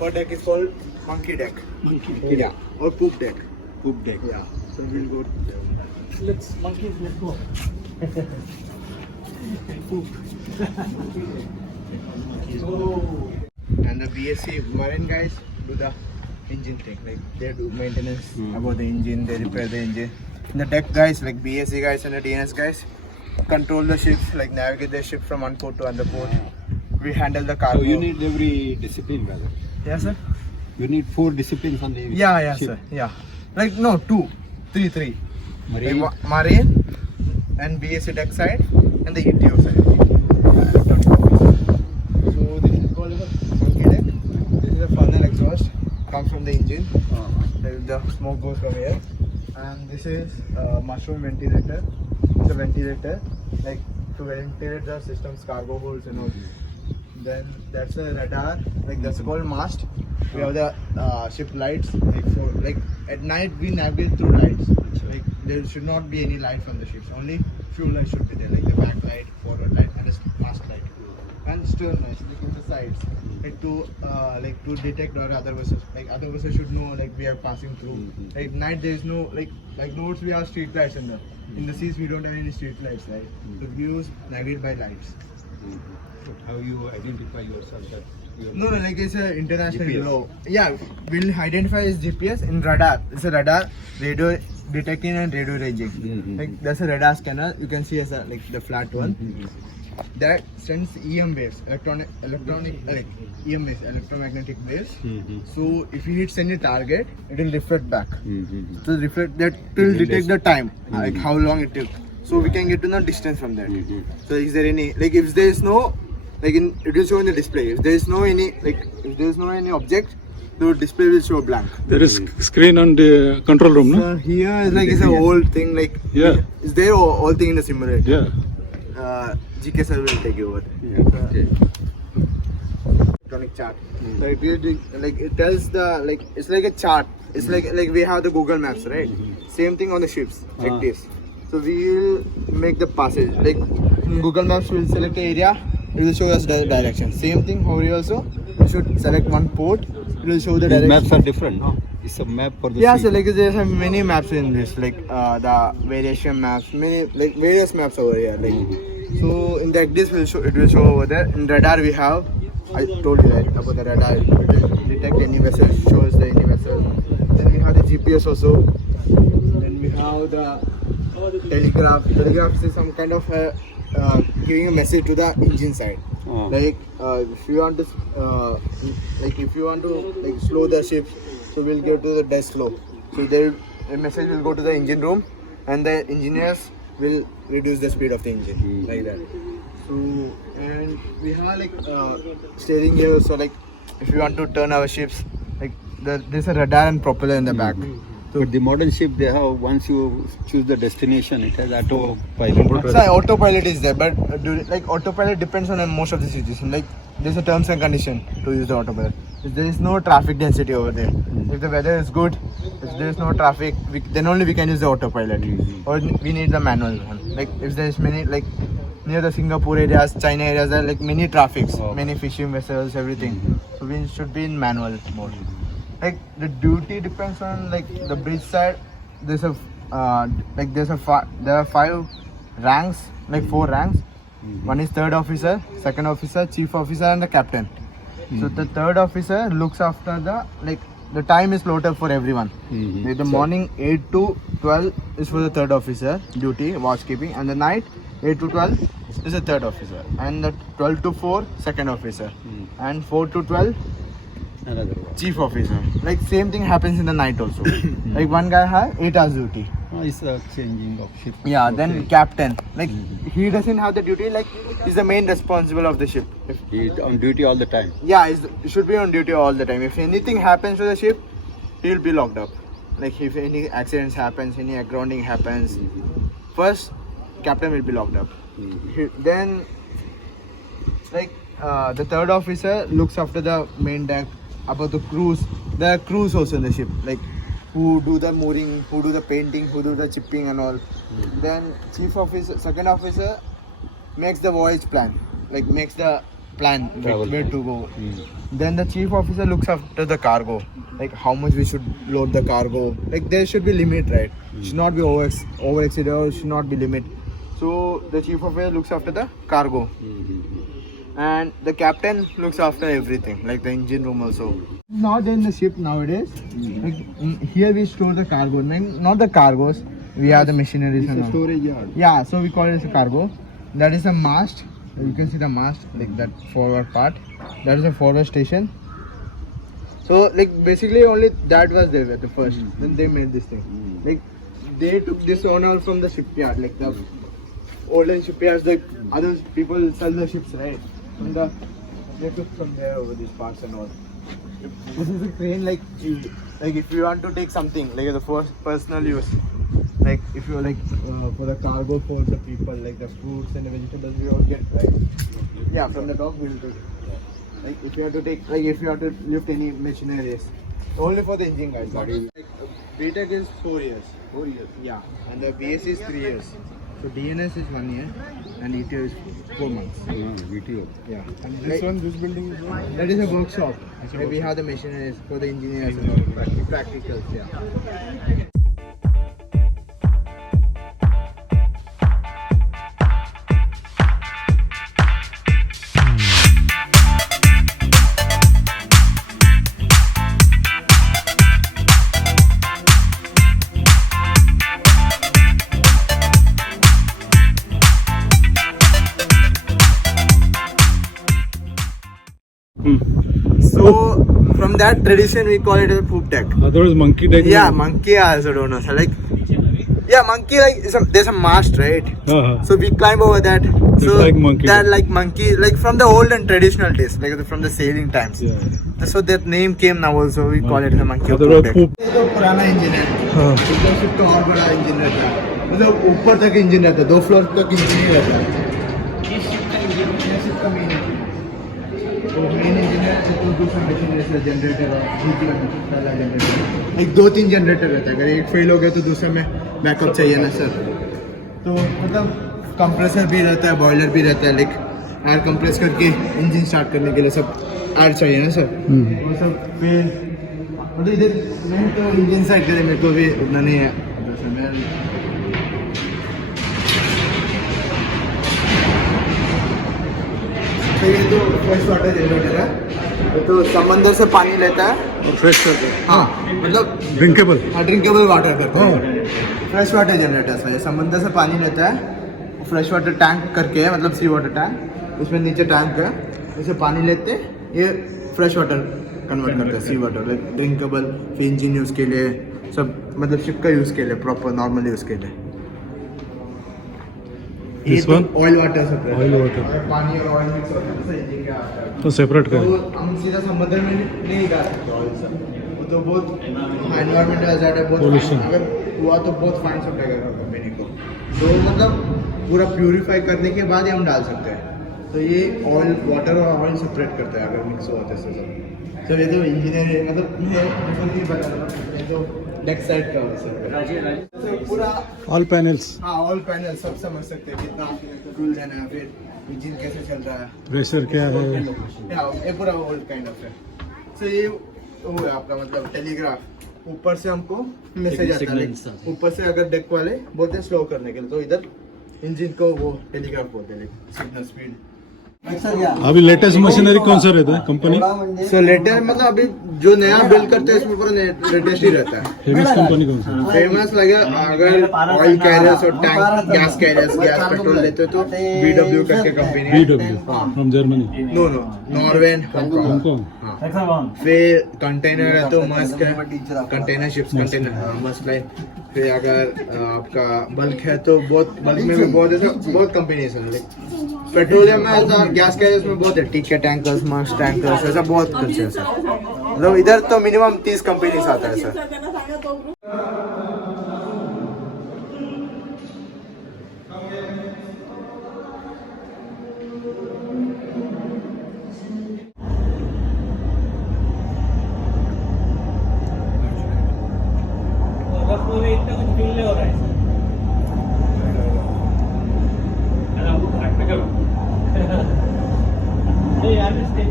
upper deck is called monkey deck. Monkey deck. Yeah. Or poop deck. Poop deck. Yeah. So we'll go. Let's go. Poop. BSc marine guys do the engine thing. Like they do maintenance about the engine, they repair the engine. And the deck guys, like BSc guys and the DNS guys, control the ships, like navigate the ship from one port to another port. We handle the cargo. So you need every discipline, brother. Yeah, sir. You need 4 disciplines on the Yeah, ship. sir. Yeah. Like no, 2, 3. Marine. Like, marine and BSc deck side and the ETO side. So this is called a monkey deck. This is a funnel exhaust, comes from the engine. The smoke goes from here. And this is mushroom ventilator. It's a ventilator, like to ventilate the system's cargo holds and all. Then that's a radar, like that's called mast. We have the ship lights, like at night we navigate through lights. Like there should not be any light from the ships, only fuel light should be there, like the back light, forward light, and the mast light. And stern lights, like in the sides, like to detect or other vessels. Like other vessels should know like we are passing through. Like at night there is no like notes we have street lights in the seas we don't have any street lights, right? So we use navigate by lights. But how you identify yourself that you're No, like it's an international GPS. law. Yeah, we'll identify as GPS in radar. It's a radar, radio detecting and radio ranging. Like there's a radar scanner. You can see as a, like the flat one. That sends EM waves, electronic like EM waves, electromagnetic waves. So if you hit send a target, it will reflect back. So reflect that will detect the time, like how long it took. So we can get to know distance from that. So is there any like if there is no like it will show in the display. If there is no any object, the display will show blank. There is screen on the control room, no? So here is like it's a whole thing like is there all thing in the simulator. Yeah. GK sir will take you over. okay. Electronic chart. So it tells the like it's like a chart. It's like we have the Google Maps, right? Same thing on the ships. Check this. So we will make the passage. Like in Google Maps, we'll select an area. It will show us the direction. Same thing over here also. We should select one port. It will show the These direction. maps are different, no? It's a map for the Yeah, sea. so like there's many maps in this, like the variation maps, many like various maps over here. Like so in that this will show, it will show over there. In radar we have, I told you right about the radar. It will detect any vessel, shows the any vessel. Then we have the GPS also. Then we have the telegraph. Telegraph is some kind of giving a message to the engine side. Like if you want to slow the ship, so we'll get to the dead slow. So there a message will go to the engine room, and the engineers will reduce the speed of the engine like that. So and we have like steering gear. So like if you want to turn our ships, like there's a radar and propeller in the back. So the modern ship, they have, once you choose the destination, it has autopilot. So autopilot is there, but like autopilot depends on most of the situation. Like there's a terms and condition to use the autopilot. If there is no traffic density over there, if the weather is good, if there is no traffic, then only we can use the autopilot. Or we need the manual one. Like if there is many like near the Singapore areas, China areas, there are like many traffics, many fishing vessels, everything. So we should be in manual mode. Like the duty depends on like the bridge side. There's a there are 5 ranks, like 4 ranks. One is third officer, second officer, chief officer, and the captain. So the third officer looks after the time is loaded for everyone. Like the morning 8 to 12 is for the third officer duty, watchkeeping, and the night 8 to 12 is the third officer, and the 12 to 4 second officer, and 4 to 12 Another one. chief officer. Like same thing happens in the night also. Like one guy has 8 hours duty. It's a changing of ship. Yeah, Okay. then captain. Like he doesn't have the duty. Like he's the main responsible of the ship. He's on duty all the time. Yeah, he should be on duty all the time. If anything happens to the ship, he'll be locked up. Like if any accidents happens, any grounding happens, first captain will be locked up. Then like the third officer looks after the main deck, about the crews. There are crews also in the ship, like who do the mooring, who do the painting, who do the chipping and all. Then chief officer, second officer makes the voyage plan, like makes the plan where to go. Then the chief officer looks after the cargo, like how much we should load the cargo. Like there should be limit, right? Should not be over exceeded or should not be limit. So the chief officer looks after the cargo. and the captain looks after everything, like the engine room also. Not in the ship nowadays. Like, here we store the cargo, not the cargos. We have the machineries and It's a all. storage yard. Yeah, so we call it as a cargo. That is a mast. You can see the mast, like that forward part. That is a forward station. So like basically only that was there at the first. Then they made this thing. Like they took this on all from the shipyard, like the olden shipyards. Like other people sell the ships, right? From the they took from there over these parts and all. This is a crane, like if you want to take something like the first personal use. Like if you like for the cargo for the people, like the fruits and the vegetables we all get, right? Yeah, from the dock we'll do it. Like if you have to take, like if you have to lift any machineries, only for the engine guys. Like, BTEC is 4 years. 4 years. Yeah, and the BS is 3 years. So DNS is 1 year and ETO is 4 months. VTO. Yeah. And This building is one. that is a workshop. Where we have the machineries for the engineers and all practicals. Yeah. So from that tradition we call it as a poop deck. Otherwise, monkey deck. Yeah, monkey I also don't know. So like, yeah, monkey like there's a mast, right? So we climb over that. So like monkey. That like monkey, like from the old and traditional days, like from the sailing times. Yeah. So that name came now also. We call it the monkey. Otherwise, poop. ये तो पुराना engine है. इसका ship का और बड़ा engine रहता है. मतलब ऊपर तक इंजन रहता है. 2 फ्लोर तक इंजन ही रहता है. ये शिप का मेन इंजन. तो मेन इंजन है तो दूसरा मशीन जैसे जनरेटर है. पहला जनरेटर. एक 2-3 जनरेटर रहता है. अगर एक फेल हो गया तो दूसरे में बैकअप चाहिए ना सर. तो मतलब कंप्रेसर भी रहता है, बॉयलर भी रहता है. लाइक एयर कंप्रेस करके इंजन स्टार्ट करने के लिए सब एयर चाहिए ना सर. वो सब फिर मतलब इधर मैं तो इंजन साइड करे मेरे को भी उतना नहीं है. तो ये तो फ्रेश वाटर जनरेटर है. तो समंदर से पानी लेता है. Fresh water. हाँ मतलब Drinkable. ड्रिंकेबल वाटर करता है. फ्रेश वाटर जनरेटर है. समंदर से पानी लेता है. फ्रेश वाटर टैंक करके है, मतलब सी वाटर टैंक. उसमें नीचे टैंक है, उसे पानी लेते ये फ्रेश वाटर कन्वर्ट करते हैं सी वाटर. लाइक ड्रिंकेबल, फिर इंजन यूज़ के लिए सब, मतलब शिप का यूज़ के लिए, प्रॉपर नॉर्मल यूज़ के लिए. This one? Oil water separate. Oil water. पानी और ऑयल मिक्स होता है, सही इंजन का आता है. तो सेपरेट तो कर. हम सीधा समुद्र में नहीं डाल सकते ऑयल सब. वो तो बहुत एनवायरमेंटल हैजार्ड है, बहुत Pollution. अगर हुआ तो बहुत फाइन सप्लाई करेगा कंपनी को. तो मतलब पूरा प्यूरिफाई करने के बाद ही हम डाल सकते हैं. तो ये ऑयल, वाटर और ऑयल सेपरेट करता है अगर मिक्स होता है सब. तो ये तो इंजीनियर मतलब नहीं बता रहा. ये तो डेक साइड का सर पूरा. All panels. हाँ, ऑल पैनल सब समझ सकते हैं कितना रूल देना है, फिर इंजन कैसे चल रहा है, Pressure क्या है? ये पूरा ओल्ड काइंड ऑफ है. सो ये वो है आपका मतलब टेलीग्राफ. ऊपर से हमको मैसेज आता है. ऊपर से अगर डेक वाले बोलते हैं स्लो करने के लिए, तो इधर इंजन को वो टेलीग्राफ बोलते हैं, सिग्नल स्पीड. अभी लेटेस्ट मशीनरी कौन सा रहता है कंपनी? सो लेटेस्ट मतलब अभी जो नया बिल्ड करते हैं इसमें पूरा लेटेस्ट ही रहता है. फेमस कंपनी कौन सा? फेमस लगे अगर ऑयल कैरियर्स और tank gas carriers, gas petrol लेते हो तो BW करके कंपनी है. BW from Germany. No Norway and Hong Kong. फिर कंटेनर है तो मस्क है, कंटेनर शिप्स कंटेनर मस्क है. फिर अगर आपका बल्क है तो बहुत बल्क में भी बहुत ऐसा बहुत कंपनी है. पेट्रोलियम में ऐसा गैस कैरियर्स में बहुत है, टीके टैंकर्स, मस्क टैंकर्स, ऐसा बहुत कुछ है सर. मतलब इधर तो मिनिमम 30 कंपनीज आता है सर. इतना कुछ फील नहीं हो रहा है.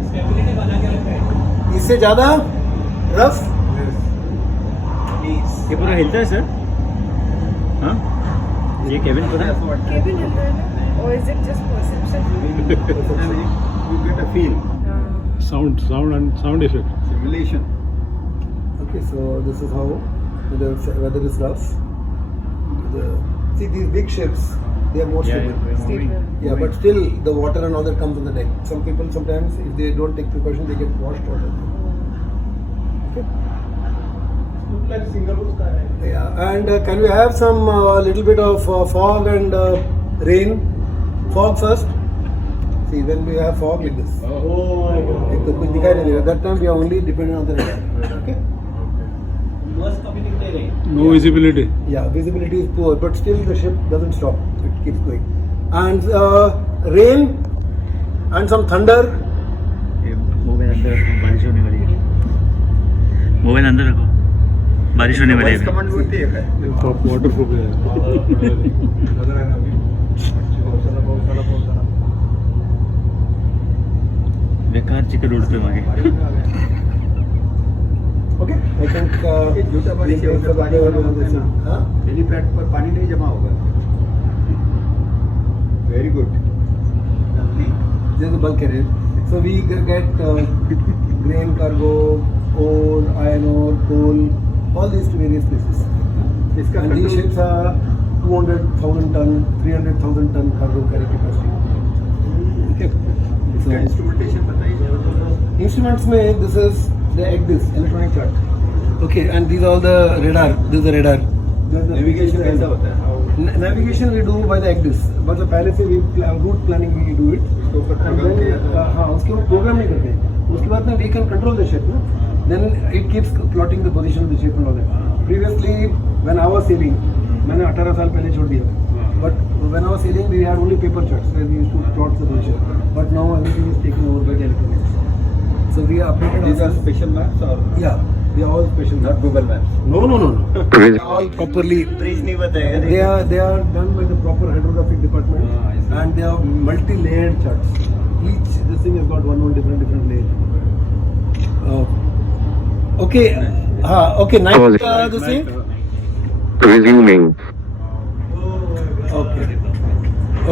स्टेबिलिटी बना के रखा है. इससे ज्यादा रफ ये पूरा हिलता है सर. हाँ, ये केबिन पूरा Cabin or is it just perception? get a feel. Sound effect. Simulation. Okay, so this is how the weather is rough. See these big ships, they are more stable. Yeah, but still the water and all that comes on the deck. Some people sometimes, if they don't take precaution, they get washed all the time. Okay. Yeah, and can we have some little bit of fog and rain? Fog first. See, when we have fog like this. एक तो कुछ दिखाई नहीं देगा. That time we are only dependent on the radar. Okay. No visibility. Yeah, visibility is poor, but still the ship doesn't stop. It keeps going. And rain and some thunder. Mobile अंदर रखो, बारिश होने वाली है. Mobile अंदर रखो, बारिश होने वाली है. कमांड बोलती है क्या? Waterproof है. बेकार चिकन रोड पे मांगे. Okay, I think जूता बारिश है, उसमें पानी वाला होता है ना. हेलीपैड पर पानी नहीं जमा होगा. Very good. there's a bulk carrier. So we get grain cargo, ore, iron ore, coal, all these to various places. इसका And these ships are 200,000 ton, 300,000 ton cargo carry capacity. Okay. इसका instrumentation बताइए. Instruments में this is the EGDIS, electronic chart. Okay, and these are all the radar. This is the radar. Navigation कैसा होता है? Navigation we do by the EGDIS. मतलब पहले से we route planning we do it. उसके ऊपर And programme किया then था. हाँ उसके ऊपर प्रोग्राम नहीं करते. उसके बाद में we can control the ship. No? Then it keeps plotting the position of the ship and all that. Previously when I was sailing, मैंने 18 साल पहले छोड़ दिया. But when I was sailing we had only paper charts where we used to plot the position. But now everything is taken over by the electronics. So we are updated. These are special maps or Yeah, they are all special. not Google Maps? No. All properly. They are done by the proper hydrographic department, I see. and they are multi-layered charts. Each this thing has got one different layer. Okay. Okay. Night. This thing. Resuming. Okay.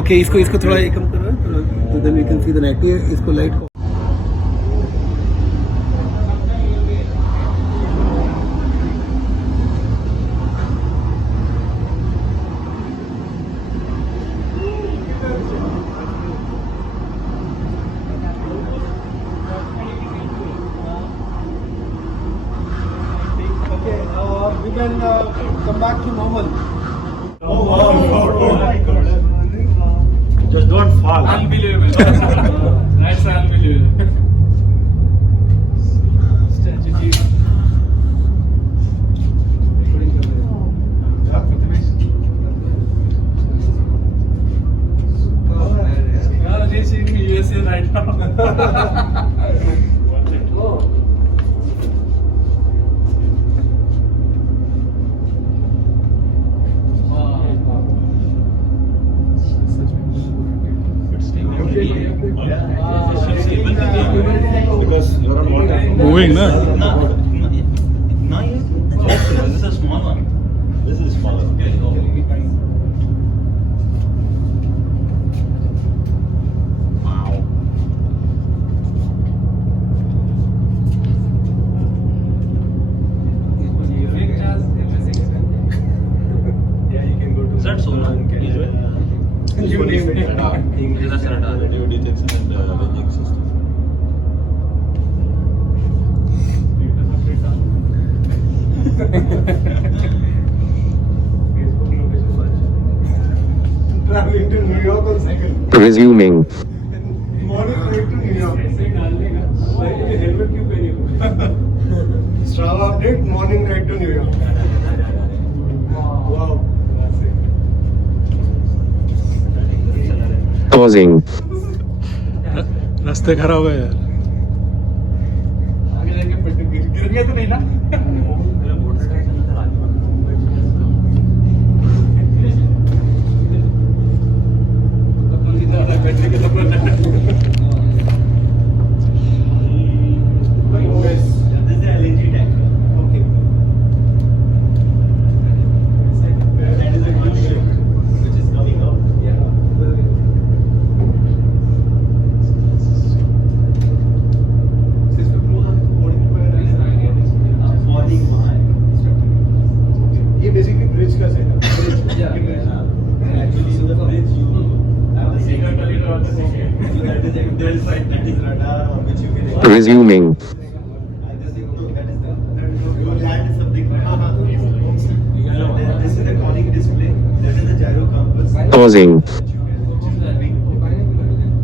Okay. इसको थोड़ा ये कम करना है, so then we can see the night. ये इसको light को. We can come back to normal. Just don't fall. Unbelievable. That's unbelievable. Strategy. Well, he's in USA right now. Moving, na? This is a small one. This is smaller. Wow. Is that sonar? That's radar. Radio detection and ranging system. Traveling to New York on cycle. Resuming. Morning flight to New York. Helmet क्यों पहने हो? Strava update, morning ride to New York. Wow. Pausing. रास्ते खराब है यार. आगे जाके गिर गया तो नहीं ना? बैठने के सपना This is the LNG tank. Okay. That is a good ship which is coming out. radar on which you can. Resuming. That is the you land something. This is the calling display. That is the gyro compass. Pausing.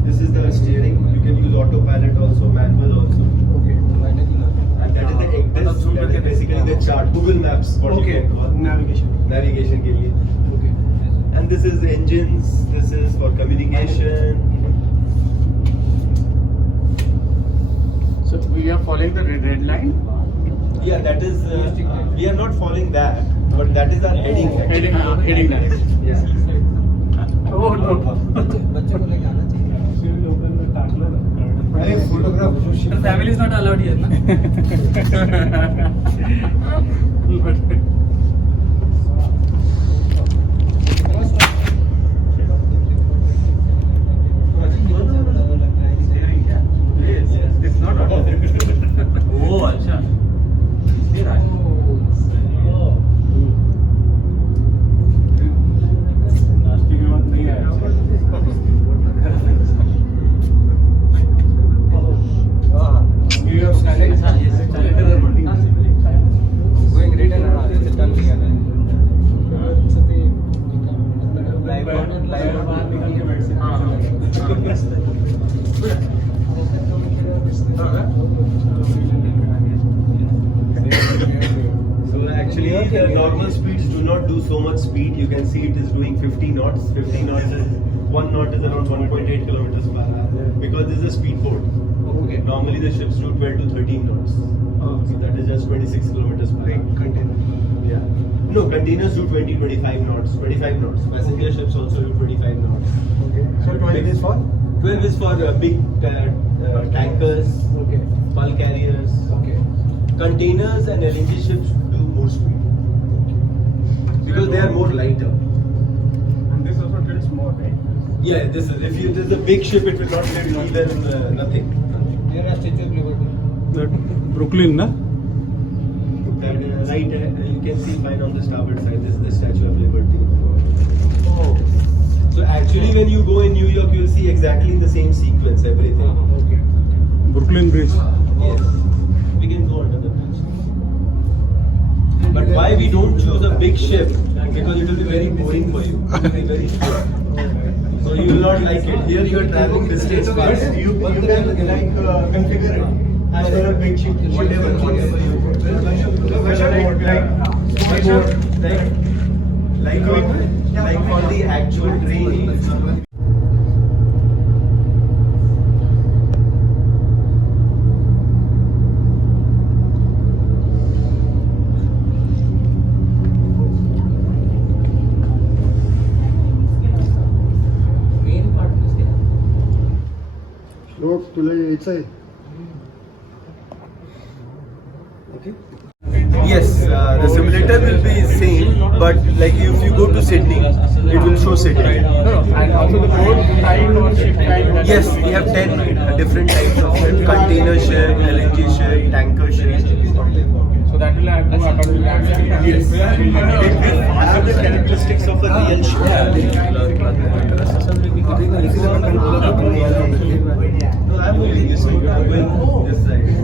This is the steering. You can use autopilot also, manual also. And that is the ECDIS. That is basically the chart. Google Maps. What you can call. Navigation के लिए. And this is engines. This is for communication. So we are following the red line. Yeah, that is. We are not following that, but that is our heading. Heading line. Yeah. Oh no. Family is not allowed here, na? It's not Oh, अच्छा. नाश्ते के बाद नहीं आया. So actually, the normal speeds do not do so much speed. You can see it is doing 50 knots. 50 knots is 1 knot is around 1.8 kilometers per hour because this is a speedboat. Okay. Normally the ships do 12 to 13 knots. So that is just 26 kilometers per hour. Yeah. No, containers do 25 knots. 25 knots. Passenger ships also do 25 knots. Okay. So 12 is for? 12 is for big tankers, Okay. bulk carriers. Okay. Containers and LNG ships do more speed because they are more lighter. And this also tilts more, right? Yeah, this is if you this is a big ship, it will not tilt even nothing. Brooklyn, na? That right, you can see fine on the starboard side. This is the Statue of Liberty. Oh. So actually, when you go in New York, you will see exactly in the same sequence everything. Okay. Brooklyn Bridge. Yes, we can go under the bridge. But why we don't choose a big ship? Because it will be very boring for you. It will be very slow. So you will not like it. Here you are traveling distance fast. You can configure it as per a big ship, whatever you want. Like for the actual train. Yes, the simulator will be same, but like if you go to Sydney, it will show Sydney. And also the boat kind or ship kind. Yes, we have 10 different types of ship: container ship, LNG ship, tanker ship. So that will have Yes, it will have the characteristics of a real ship. No, I'm moving this way. I'm going this side.